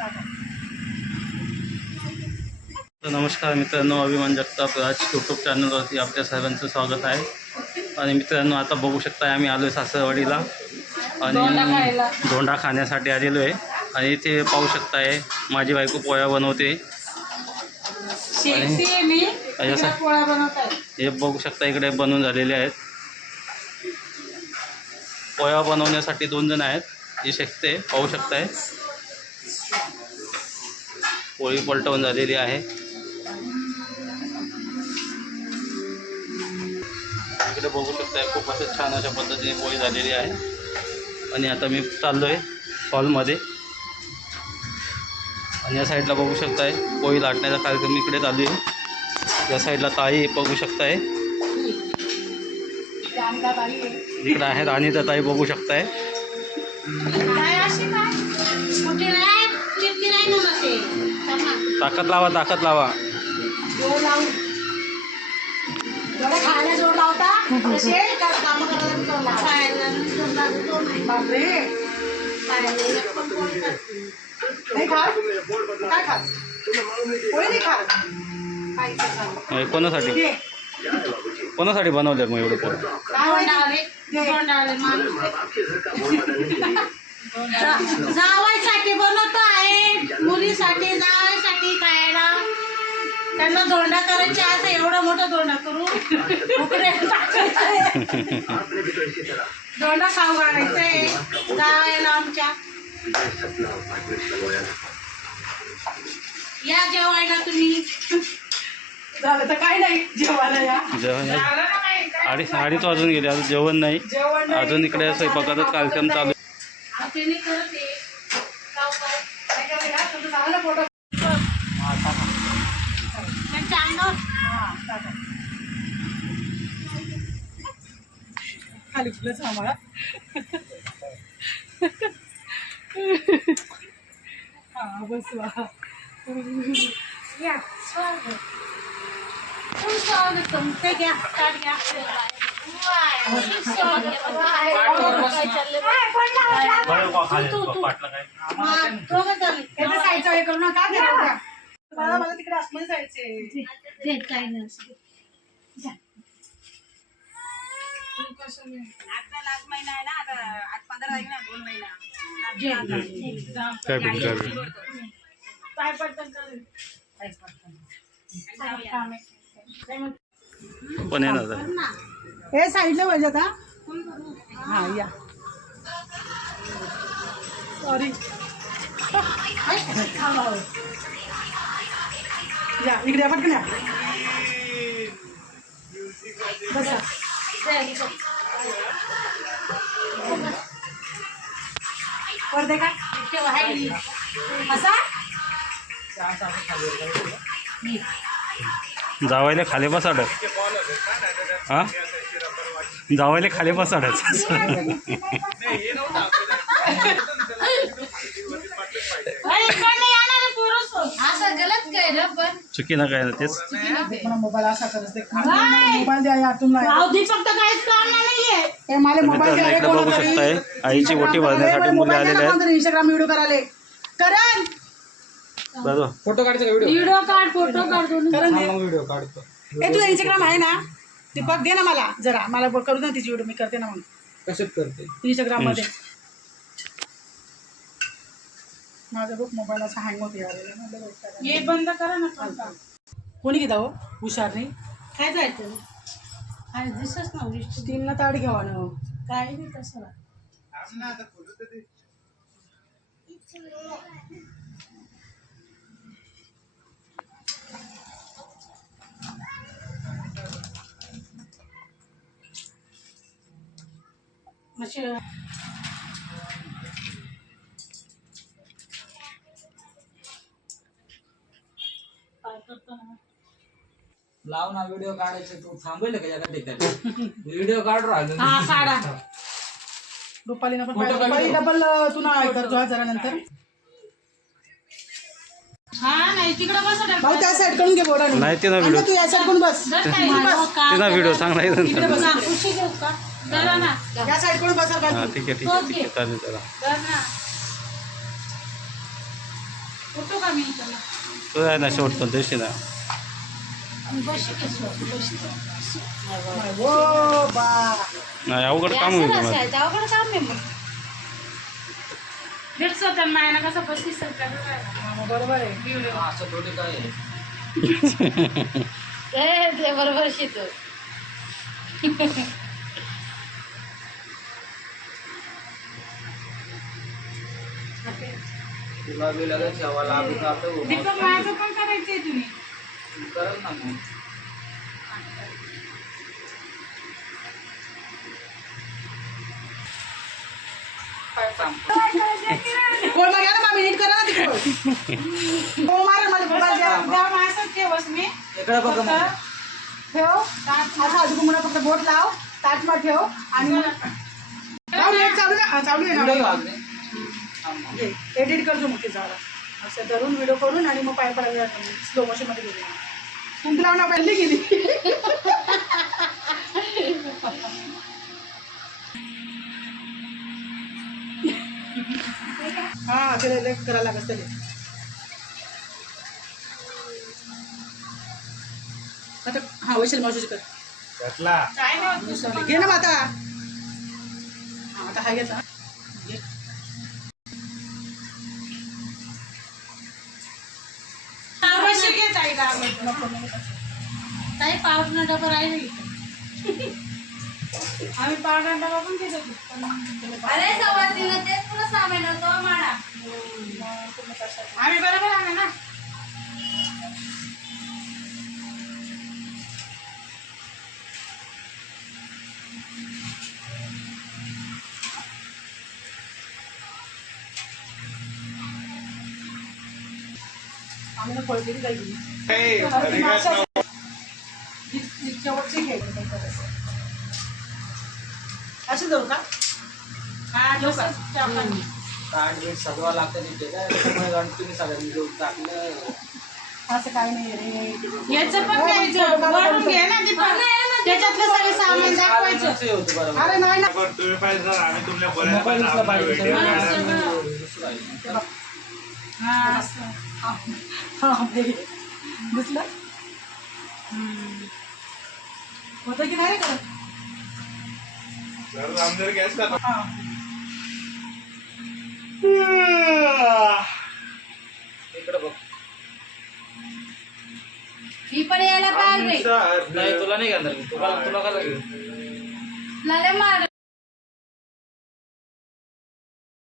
तर नमस्कार मित्रांनो, अभिमान जगताप राज यूट्यूब चॅनलवरती आपल्या सर्वांचं स्वागत आहे. आणि मित्रांनो, आता बघू शकता आम्ही आलो आहे सासरवाडीला आणि धोंडा खाण्यासाठी आलेलो आहे. आणि इथे पाहू शकताय माझी बायको पोळ्या बनवते. हे बघू शकता इकडे बनवून झालेले आहेत. पोळ्या बनवण्यासाठी 2 जण आहेत. हे शेकते पाहू शकताय. पोळी पलटवून झालेली आहे. इकडे बघू शकताय खूप असं छान अशा पद्धतीने पोळी झालेली आहे. आणि आता मी चाललो आहे हॉलमध्ये. आणि या साईडला बघू शकताय पोळी लाटण्याचा कार्यक्रम इकडे चालू आहे. या साईडला ताई बघू शकताय. इकडे आहेत आणि त्या ताई बघू शकताय. ताकद लावा, ताकद लावा. खायला जोर लावता काम कोणासाठी कोणासाठी बनवले मग एवढं पोळी? जावायसाठी बनवतो आहे, मुलीसाठी जावायसाठी खायला. त्यांना धोंडा करायचे असं एवढा मोठा धोंडा करू धोंडा खाऊ घालायचंय जावायला आमच्या. या जेवायला तुम्ही. झालं तर काय नाही जेवायला या. अडीच वाजून गेले, अजून जेवण नाही. अजून इकडे स्वयंपाकाचाच कार्यक्रम चालू. खाली फुलंच आम्हाला हा बसवा या स्वागत तुमचे घ्या घ्या. मला तिकडे आतमध्ये जायचे. काय नाही आता लास्ट महिना आहे ना, आता आज 15 तारीख ना, 2 महिना पण येणार हे साईडला पाहिजे आता. हा या सॉरी या इकडे या पटकन या. बसा वर दे का असा जावायला खाली बसाड. हा जावायला खाली बसाडच. चुकी ना काय ना तेच. मोबाईल असा करते मोबाईल द्या यातून इकडे बघू शकताय आईची ओटी भरण्यासाठी मुली आलेल्या आहेत. इंस्टाग्राम व्हिडिओ करायला करण फोटो काढायचा का व्हिडिओ काढ फोटो काढतो व्हिडिओ काढतो. ए तुझं इंस्टाग्राम आहे ना, ती बघ दे ना मला जरा. मला करू दे तिची व्हिडिओ, मी करते ना मग. कशात करते? इंस्टाग्राम मध्ये. माझा बघ मोबाईल असा हँग होते. हे बंद करा ना. कोणी घेता हो हुशार नाही काय जायचं काय दिसच ना. स्टीलला ताडी घ्यावा ना. काय नाही तसं लाव ना व्हिडिओ काढायचे. तू थांबेल का एका ठिकाणी? व्हिडिओ काढ राहिलो. हा काढा. रुपालीनं पण रुपाली डबल तू ना करतो जरा नंतर. हा नाही तिकडे बस भाऊ, त्या साईड कडून घे बोरा. नाही ते ना व्हिडिओ, तू या साईड कडून बस. ते ना व्हिडिओ चांगला आहे. या साईड कडून बसा. ठीक आहे ठीक आहे चालेल. चला आम्ही इकडं. तो आहे ना शेवटतो दिवशी ना हो बा नाही अवघड काम होईल तुम्हाला अवघड काम आहे मग दीडशे तर मायना कसं 35 रुपयाचा बरोबर आहे हा, असं थोडी काय आहे. ते बरोबर शितो तुला बी लगेच ठेवा लागून जातं. दीपक माझं पण करायचंय तुम्ही करल ना मग. कोण मग ना मामी नीट करा ना तिकडे हो मारा मला मोबाईल द्या माणसात ठेवस मी इकडे बघ मग. ठेव असं आजू मला फक्त बोट लाव ताटमा ठेव आणि चालू व्हिडिओ आहे घाल रे. एडिट करतो मग ते झाला असं धरून व्हिडिओ करून आणि मग पाय पडायला स्लो मोशन मध्ये गेली कुंक लावून पहिली गेली हा त्याला करायला लागत त्याला आता हा वैशाल मावशी कर घे ना मग आता हा आता हा घ्यायचा काही पावडर डबा राहिले आम्ही पावडर डबा पण घेत अरे सवासीला तेच तुला सामील होतो माडा आम्ही बरोबर आहे ना आम्ही ना फळ केली जाईल शेवटची घे असं जाऊ का हा जो का कार्ड बीट सजवा लागतं तिथे काय त्यामुळे तुम्ही सगळ्यांनी घेऊन टाकलं. असं काही नाही रे याचं पण घ्यायचं वरून घे ना ते पण त्याच्यातलं सगळं सामान दाखवायचं असं होतं बरोबर. अरे नाही ना तुम्ही पाहिजे सर आम्ही तुमच्या मोबाईल दिसला पाहिजे. हा, सगळं. दुसरं आहे. हा असं हा दिसलं होतं की नाही रे करत सर रामदेव गॅस का हा इकडे बघ. ही पण यायला पाहिजे सर नाही तुला नाही घेणार मी. तुला का लागेल. लाले मार